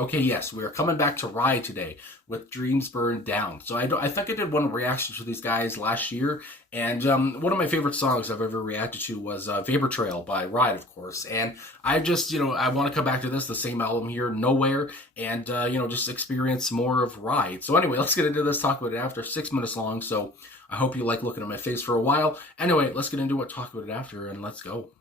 Okay, yes, we are coming back to Rye today with Dreams Burn Down. So I think I did one reaction to these guys last year, and one of my favorite songs I've ever reacted to was Vapor Trail by Ride, of course. And I just, I want to come back to this, the same album here, Nowhere, and, just experience more of Ride. So anyway, let's get into this, talk about it after, 6 minutes long, so I hope you like looking at my face for a while. Anyway, let's get into it, talk about it after, and let's go.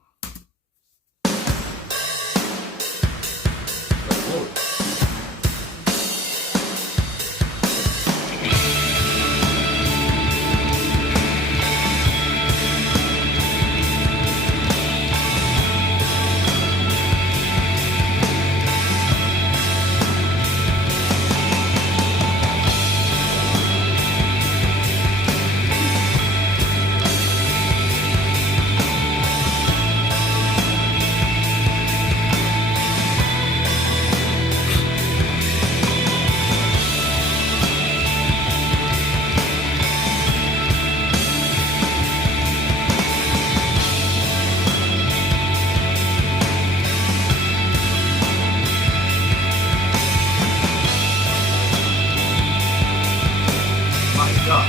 Let's go.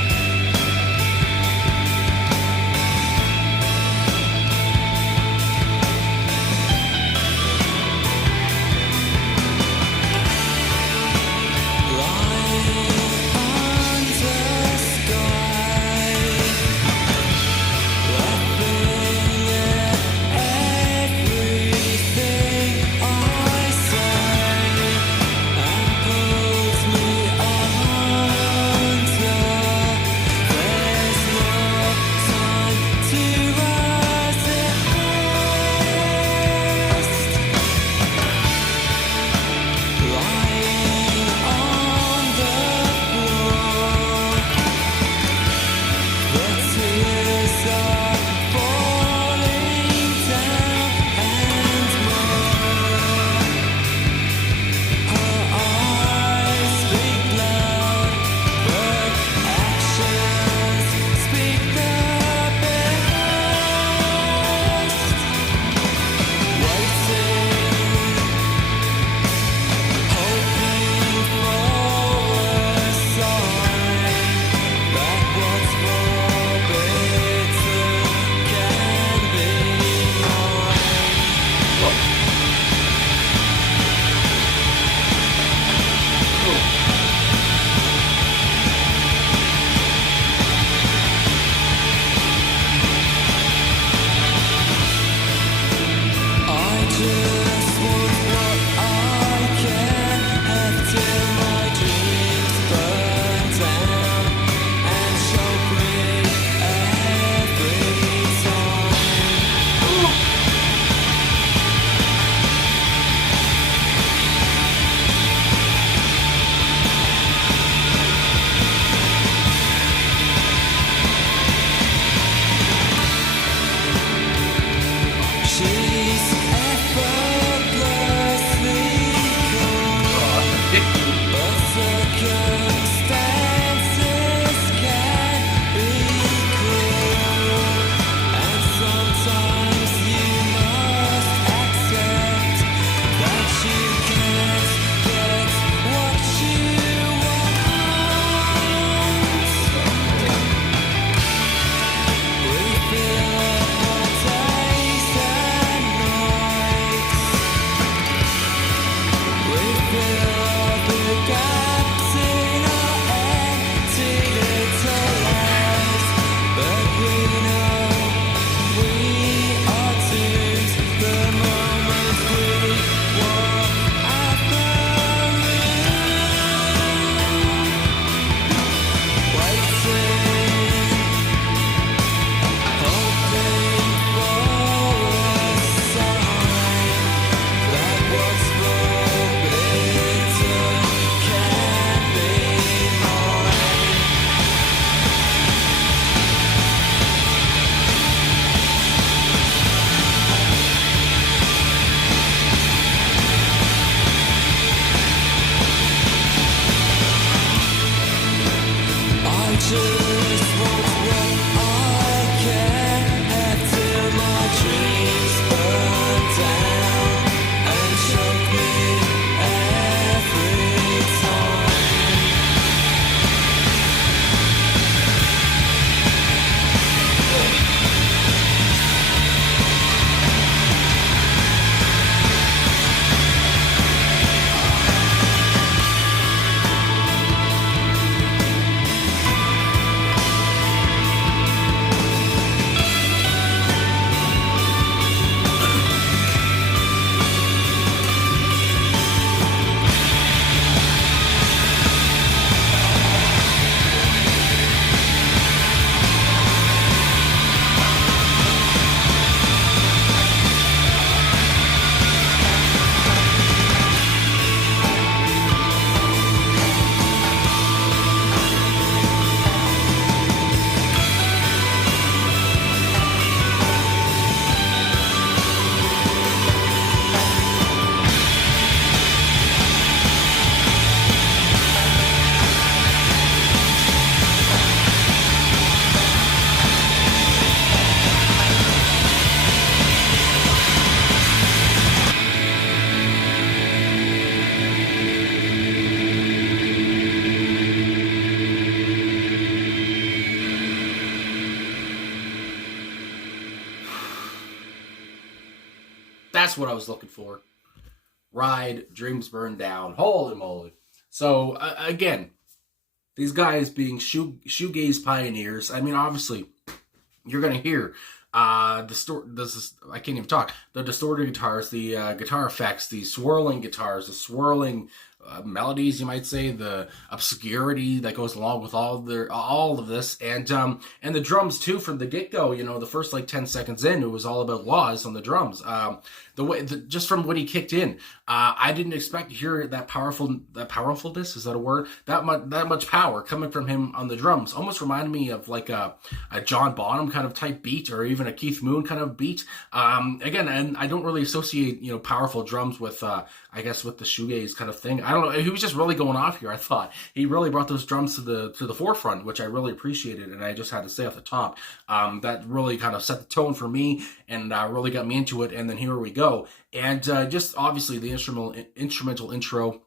That's what I was looking for. Ride, Dreams Burn Down. Holy moly. So, again, these guys being shoegaze pioneers. I mean, obviously, you're going to hear I can't even talk. The distorted guitars, the guitar effects, the swirling guitars, the swirling melodies, you might say, the obscurity that goes along with all of this, and the drums too from the get go. You know, the first like 10 seconds in, it was all about Laws on the drums. Just from when he kicked in, I didn't expect to hear that powerfulness, is that a word? That much power coming from him on the drums. Almost reminded me of like a John Bonham kind of type beat, or even a Keith Moon kind of beat. Again, and I don't really associate, you know, powerful drums with, I guess, with the shoegaze kind of thing. I don't know. He was just really going off here. I thought he really brought those drums to the forefront, which I really appreciated. And I just had to say off the top, that really kind of set the tone for me and really got me into it. And then here we go. And just obviously the instrumental intro,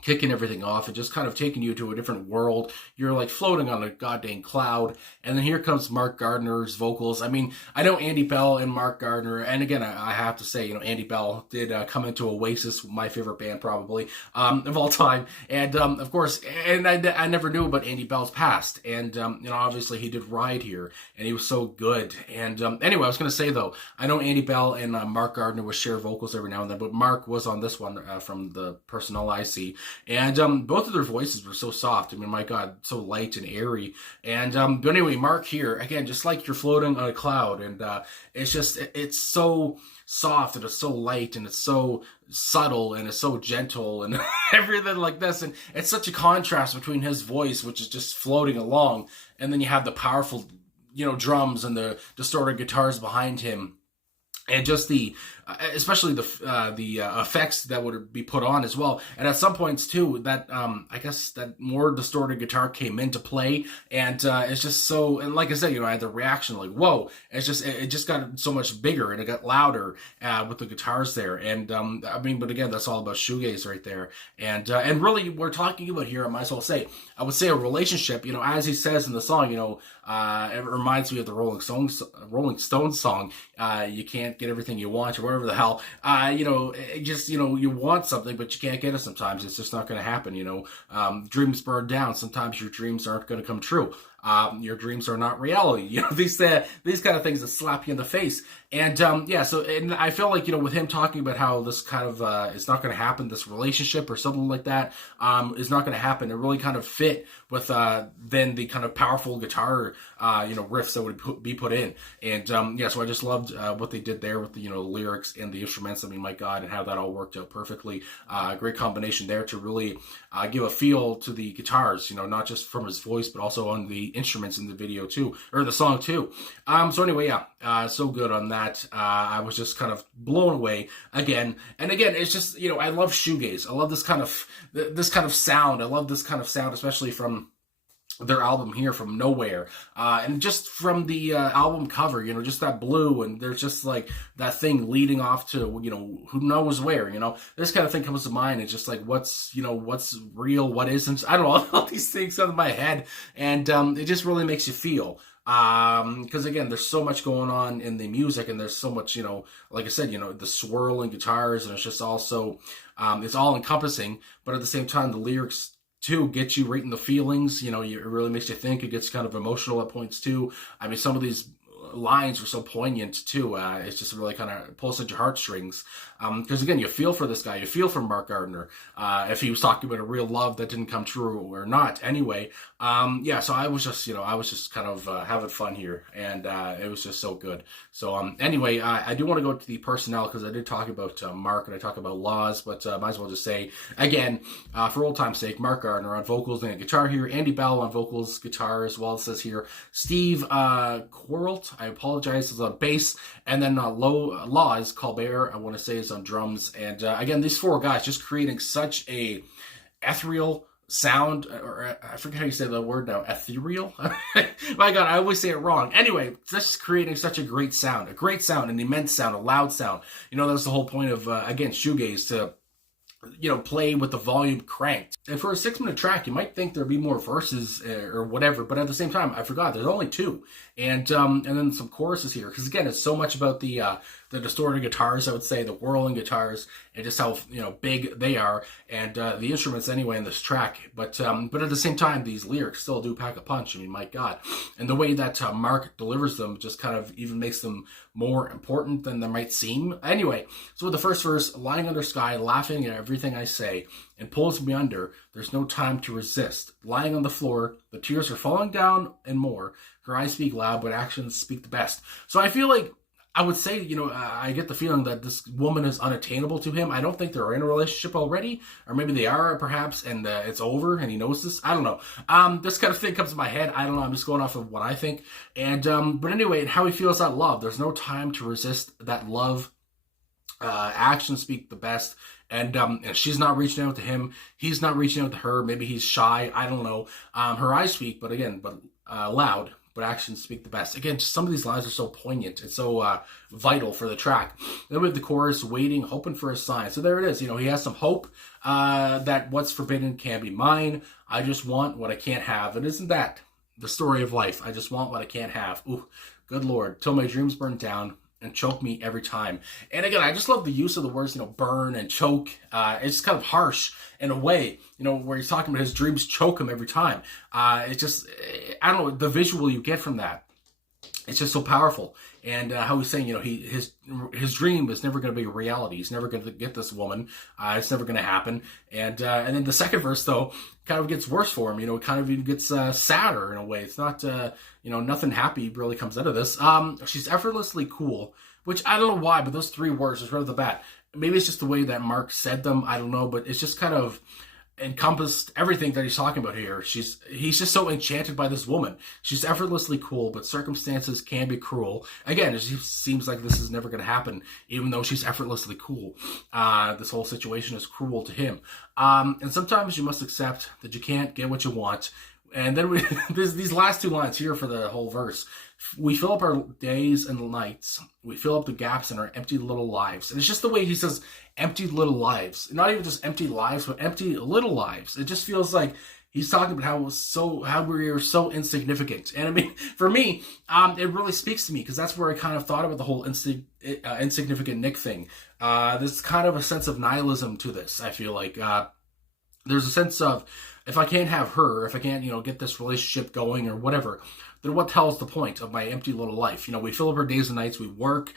kicking everything off and just kind of taking you to a different world. You're like floating on a goddamn cloud. And then here comes Mark Gardner's vocals. I mean, I know Andy Bell and Mark Gardner, and again, I have to say, you know, Andy Bell did come into Oasis, my favorite band probably of all time. And of course, and I never knew about Andy Bell's past. And you know, obviously he did Ride here, and he was so good. And anyway, I was going to say though, I know Andy Bell and Mark Gardner would share vocals every now and then, but Mark was on this one from the Personnel I See. And both of their voices were so soft. I mean, my God, so light and airy. And but anyway, Mark here, again, just like you're floating on a cloud. And it's so soft, and it's so light, and it's so subtle, and it's so gentle, and everything like this. And it's such a contrast between his voice, which is just floating along, and then you have the powerful, you know, drums and the distorted guitars behind him. And just especially the effects that would be put on as well. And at some points too, that I guess that more distorted guitar came into play, and it's just so. And like I said, you know, I had the reaction like, whoa! It just got so much bigger, and it got louder with the guitars there. And I mean, but again, that's all about shoegaze right there. And really, we're talking about here. I might as well say, I would say a relationship. You know, as he says in the song, you know, it reminds me of the Rolling Stones song. You can't get everything you want, or whatever the hell. You know, just, you know, you want something, but you can't get it sometimes. It's just not going to happen, you know. Dreams burn down. Sometimes your dreams aren't going to come true. Your dreams are not reality. You know, these kind of things that slap you in the face. And yeah, so, and I feel like, you know, with him talking about how this kind of it's not going to happen, this relationship or something like that is not going to happen. It really kind of fit with then the kind of powerful guitar you know, riffs that would be put in. And yeah, so I just loved what they did there with the, you know, lyrics and the instruments. I mean, my God, and how that all worked out perfectly. Great combination there to really give a feel to the guitars, you know, not just from his voice, but also on the instruments in the video too, or the song too. So anyway, yeah, so good on that. I was just kind of blown away again and again. It's just, you know, I love shoegaze. I love this kind of sound. I love this kind of sound, especially from their album here, From Nowhere, and just from the album cover, you know, just that blue, and there's just like that thing leading off to, you know, who knows where, you know, this kind of thing comes to mind. It's just like, what's real, what isn't, I don't know, all these things out of my head, and it just really makes you feel. Because again, there's so much going on in the music, and there's so much, you know, like I said, you know, the swirling guitars, and it's just also, it's all encompassing, but at the same time, the lyrics too get you right in the feelings. You know, it really makes you think. It gets kind of emotional at points too. I mean, some of these lines were so poignant too. It's just really kind of pulls at your heartstrings. Because again, you feel for this guy. You feel for Mark Gardner. If he was talking about a real love that didn't come true or not. Anyway, yeah. So I was just kind of having fun here, and it was just so good. So anyway, I do want to go to the personnel, because I did talk about Mark and I talk about Laws, but might as well just say again, for old time's sake, Mark Gardner on vocals and guitar here, Andy Bell on vocals, guitar as well. It says here Steve Quarlt, I apologize, is on bass, and then Laws, Colbert, I want to say, is on drums. And again, these four guys just creating such a ethereal sound, or I forget how you say the word now, ethereal? My God, I always say it wrong. Anyway, just creating such a great sound, an immense sound, a loud sound. You know, that's the whole point of, again, shoegaze, to, you know, play with the volume cranked. And for a 6-minute track, you might think there'd be more verses or whatever, but at the same time, I forgot there's only 2, and then some choruses here, because again, it's so much about the the distorted guitars, I would say, the whirling guitars, and just how, big they are, and the instruments anyway in this track. But at the same time, these lyrics still do pack a punch. I mean, my God. And the way that Mark delivers them just kind of even makes them more important than they might seem. Anyway, so with the first verse, lying under sky, laughing at everything I say, and pulls me under, there's no time to resist. Lying on the floor, the tears are falling down and more. Her eyes speak loud, but actions speak the best. So I feel like I would say, I get the feeling that this woman is unattainable to him. I don't think they're in a relationship already, or maybe they are, perhaps, and it's over, and he knows this. I don't know. This kind of thing comes to my head. I don't know. I'm just going off of what I think. And but anyway, how he feels that love. There's no time to resist that love. Actions speak the best. And she's not reaching out to him. He's not reaching out to her. Maybe he's shy. I don't know. Her eyes speak, but loud. But actions speak the best. Again, just some of these lines are so poignant and so vital for the track. Then we have the chorus, waiting, hoping for a sign. So there it is. He has some hope that what's forbidden can be mine. I just want what I can't have. And isn't that the story of life? I just want what I can't have. Ooh, good Lord. Till my dreams burn down and choke me every time. And again, I just love the use of the words, burn and choke. It's kind of harsh in a way, where he's talking about his dreams choke him every time. It's just, I don't know, the visual you get from that. It's just so powerful. And how he's saying, his dream is never going to be a reality. He's never going to get this woman. It's never going to happen. And then the second verse, though, kind of gets worse for him. It kind of even gets sadder in a way. It's not, nothing happy really comes out of this. She's effortlessly cool, which I don't know why, but those three words just right off the bat. Maybe it's just the way that Mark said them. I don't know, but it's just kind of encompassed everything that he's talking about here. He's just so enchanted by this woman. She's effortlessly cool, but circumstances can be cruel. Again, it seems like this is never going to happen, even though she's effortlessly cool. This whole situation is cruel to him. And sometimes you must accept that you can't get what you want. And then these last two lines here for the whole verse. We fill up our days and nights. We fill up the gaps in our empty little lives. And it's just the way he says empty little lives. Not even just empty lives, but empty little lives. It just feels like he's talking about how we are so insignificant. And I mean, for me, it really speaks to me because that's where I kind of thought about the whole insignificant Nick thing. There's kind of a sense of nihilism to this, I feel like. There's a sense of, if I can't have her, if I can't, get this relationship going or whatever, then what tells the point of my empty little life? We fill up our days and nights, we work,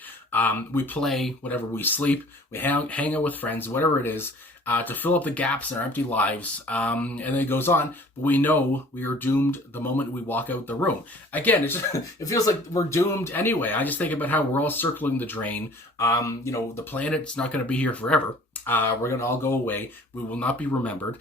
we play, whatever, we sleep, we hang out with friends, whatever it is, to fill up the gaps in our empty lives. And then it goes on, but we know we are doomed the moment we walk out the room. Again, it feels like we're doomed anyway. I just think about how we're all circling the drain. The planet's not going to be here forever. We're going to all go away. We will not be remembered.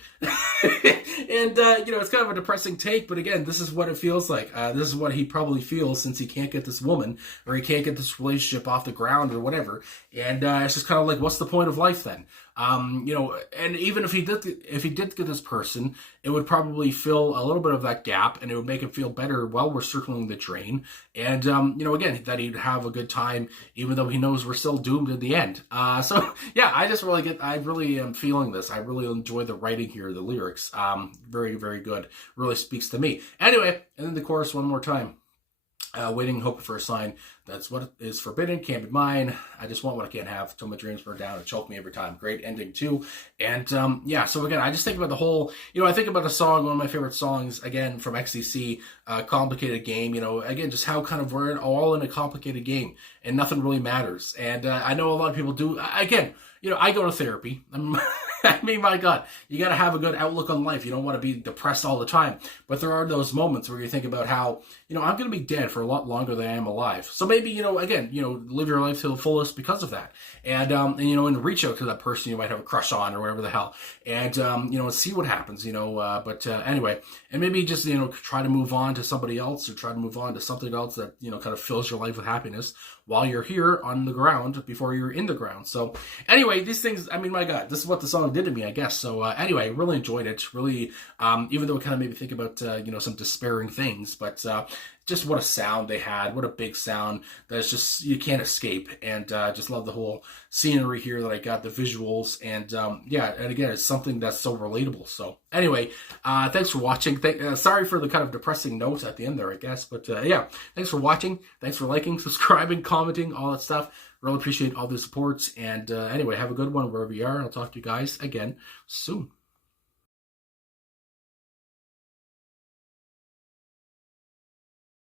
And, it's kind of a depressing take, but again, this is what it feels like. This is what he probably feels since he can't get this woman, or he can't get this relationship off the ground or whatever. And it's just kind of like, what's the point of life then? And even if he did get this person, it would probably fill a little bit of that gap, and it would make him feel better while we're circling the drain. And, again, that he'd have a good time, even though he knows we're still doomed in the end. So yeah, I really am feeling this. I really enjoy the writing here, the lyrics. Very, very good. Really speaks to me. Anyway, and then the chorus one more time. Waiting, hoping for a sign. That's what is forbidden, can't be mine. I just want what I can't have. Till my dreams burn down and choke me every time. Great ending too. And so again, I just think about the whole, I think about the song, one of my favorite songs, again, from XTC, Complicated Game, again, just how kind of we're all in a complicated game and nothing really matters. And I know a lot of people do, again, I go to therapy. I mean, my God, you got to have a good outlook on life. You don't want to be depressed all the time. But there are those moments where you think about how, I'm going to be dead for a lot longer than I am alive. So maybe, again, live your life to the fullest because of that. And reach out to that person you might have a crush on or whatever the hell. And, see what happens, anyway. And maybe just, try to move on to somebody else or try to move on to something else that, kind of fills your life with happiness while you're here on the ground before you're in the ground. So anyway, these things, I mean, my God, this is what the song did to me, I guess. So anyway, really enjoyed it. Really, even though it kind of made me think about, some despairing things. But just what a sound they had, what a big sound that's just, you can't escape. And just love the whole scenery here that I got, the visuals, and yeah, and again, it's something that's so relatable. So anyway, thanks for watching. Sorry for the kind of depressing notes at the end there, I guess, but yeah, thanks for watching, thanks for liking, subscribing, commenting, all that stuff. Really appreciate all the support, and anyway, have a good one wherever you are, and I'll talk to you guys again soon.